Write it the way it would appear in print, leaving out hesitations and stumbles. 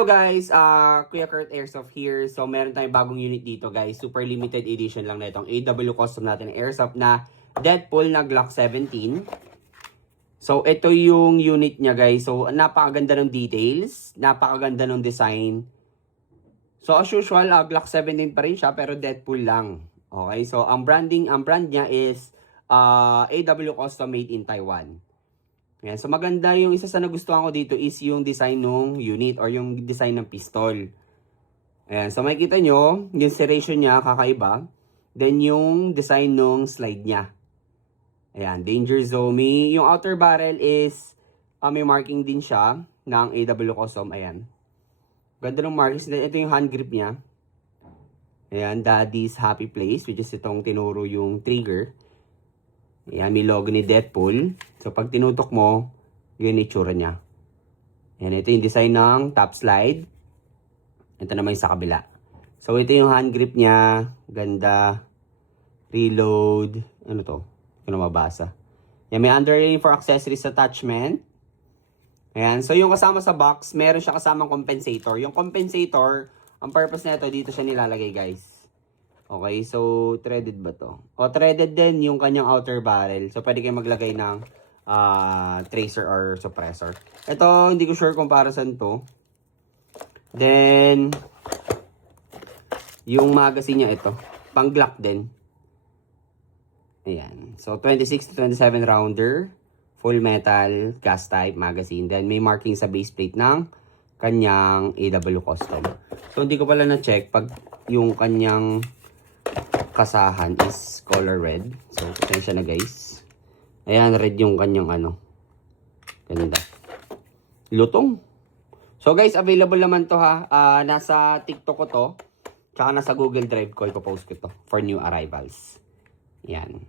So guys, Kuya Kurt Airsoft here. So meron tayong bagong unit dito guys. Super limited edition lang na itong AW custom natin ng Airsoft na Deadpool na Glock 17. So ito yung unit niya guys. So napakaganda ng details, napakaganda ng design. So as usual, Glock 17 pa rin siya pero Deadpool lang. Okay, so ang brand niya is AW custom made in Taiwan. Ayan, so maganda yung isa sa nagustuhan ko dito is yung design ng unit or yung design ng pistol. Ayan, so makikita nyo, yung serration niya kakaiba. Then yung design ng slide niya. Ayan, Danger Zone. Yung outer barrel is may marking din siya ng AW Custom. Ayan. Ganda ng markings. Ito yung hand grip niya. Ayan, Daddy's Happy Place, which is itong tinuro yung trigger. Ayan, may logo ni Deadpool. So, pag tinutok mo, yun yung itsura niya. Ayan, ito yung design ng top slide. Ito naman yung sa kabila. So, ito yung hand grip niya. Ganda. Reload. Ano to? Hindi ko na mabasa. Ayan, may underlay for accessories attachment. Ayan, so yung kasama sa box, meron siya kasamang compensator. Yung compensator, ang purpose nito, dito siya nilalagay, guys. Okay, so threaded ba to? O, threaded din yung kanyang outer barrel. So, pwede kayo maglagay ng tracer or suppressor. Ito, hindi ko sure kung para saan to. Then, yung magazine niya ito. Pang Glock din. Ayan. So, 26 to 27 rounder. Full metal, gas type, magazine. Then, may marking sa base plate ng kanyang AW Custom. So, hindi ko pala na-check pag yung kanyang kasahan is color red. So, pasensya na guys. Ayan, red yung kanyang ano. Ganda. Lutong. So guys, available naman to ha. Nasa TikTok ko to. Tsaka nasa Google Drive ko. Ipopost ko to for new arrivals. Yan.